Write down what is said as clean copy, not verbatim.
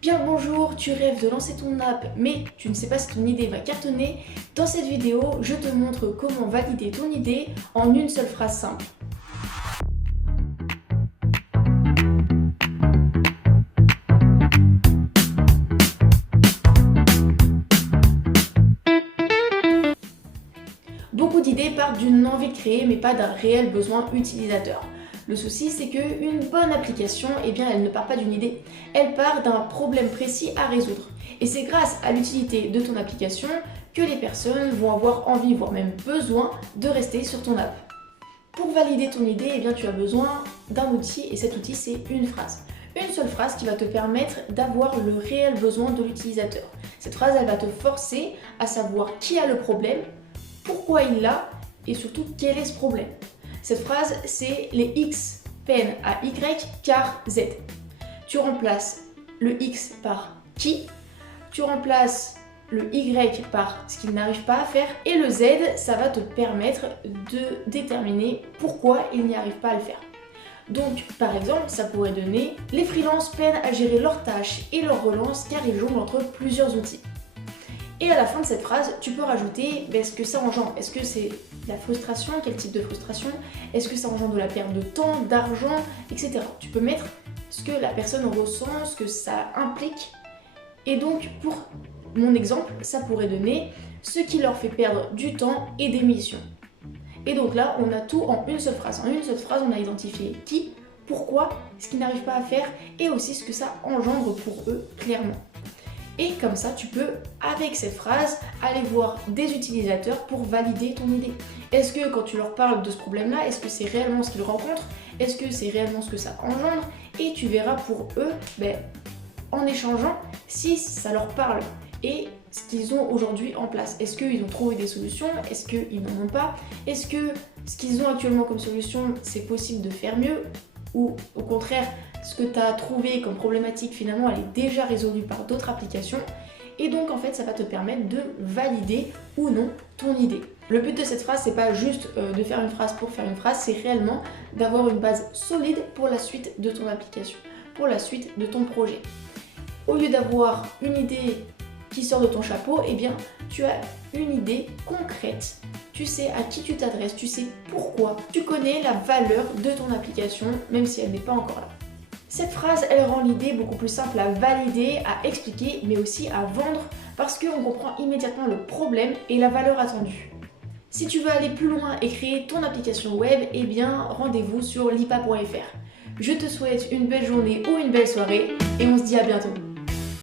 Bien bonjour, tu rêves de lancer ton app mais tu ne sais pas si ton idée va cartonner. Dans cette vidéo, je te montre comment valider ton idée en une seule phrase simple. Beaucoup d'idées partent d'une envie de créer mais pas d'un réel besoin utilisateur. Le souci, c'est qu'une bonne application, elle ne part pas d'une idée, elle part d'un problème précis à résoudre. Et c'est grâce à l'utilité de ton application que les personnes vont avoir envie, voire même besoin, de rester sur ton app. Pour valider ton idée, tu as besoin d'un outil, et cet outil, c'est une phrase. Une seule phrase qui va te permettre d'avoir le réel besoin de l'utilisateur. Cette phrase, elle va te forcer à savoir qui a le problème, pourquoi il l'a, et surtout quel est ce problème. Cette phrase, c'est les X peinent à Y car Z. Tu remplaces le X par qui, tu remplaces le Y par ce qu'il n'arrive pas à faire, et le Z, ça va te permettre de déterminer pourquoi il n'y arrive pas à le faire. Donc, par exemple, ça pourrait donner « Les freelances peinent à gérer leurs tâches et leurs relances car ils jonglent entre plusieurs outils ». Et à la fin de cette phrase, tu peux rajouter ce que ça engendre. Est-ce que c'est la frustration? Quel type de frustration? Est-ce que ça engendre de la perte de temps, d'argent, etc. Tu peux mettre ce que la personne ressent, ce que ça implique. Et donc, pour mon exemple, ça pourrait donner ce qui leur fait perdre du temps et des missions. Et donc là, on a tout en une seule phrase. En une seule phrase, on a identifié qui, pourquoi, ce qu'ils n'arrivent pas à faire et aussi ce que ça engendre pour eux, clairement. Et comme ça, tu peux, avec cette phrase, aller voir des utilisateurs pour valider ton idée. Est-ce que quand tu leur parles de ce problème-là, est-ce que c'est réellement ce qu'ils rencontrent? Est-ce que c'est réellement ce que ça engendre? Et tu verras pour eux, en échangeant, si ça leur parle et ce qu'ils ont aujourd'hui en place. Est-ce qu'ils ont trouvé des solutions? Est-ce qu'ils n'en ont pas? Est-ce que ce qu'ils ont actuellement comme solution, c'est possible de faire mieux? Ou au contraire, ce que tu as trouvé comme problématique, finalement, elle est déjà résolue par d'autres applications. Et donc, en fait, ça va te permettre de valider ou non ton idée. Le but de cette phrase, c'est pas juste de faire une phrase pour faire une phrase, c'est réellement d'avoir une base solide pour la suite de ton application, pour la suite de ton projet. Au lieu d'avoir une idée qui sort de ton chapeau, tu as une idée concrète. Tu sais à qui tu t'adresses, tu sais pourquoi, tu connais la valeur de ton application, même si elle n'est pas encore là. Cette phrase, elle rend l'idée beaucoup plus simple à valider, à expliquer, mais aussi à vendre, parce qu'on comprend immédiatement le problème et la valeur attendue. Si tu veux aller plus loin et créer ton application web, rendez-vous sur lipa.fr. Je te souhaite une belle journée ou une belle soirée, et on se dit à bientôt.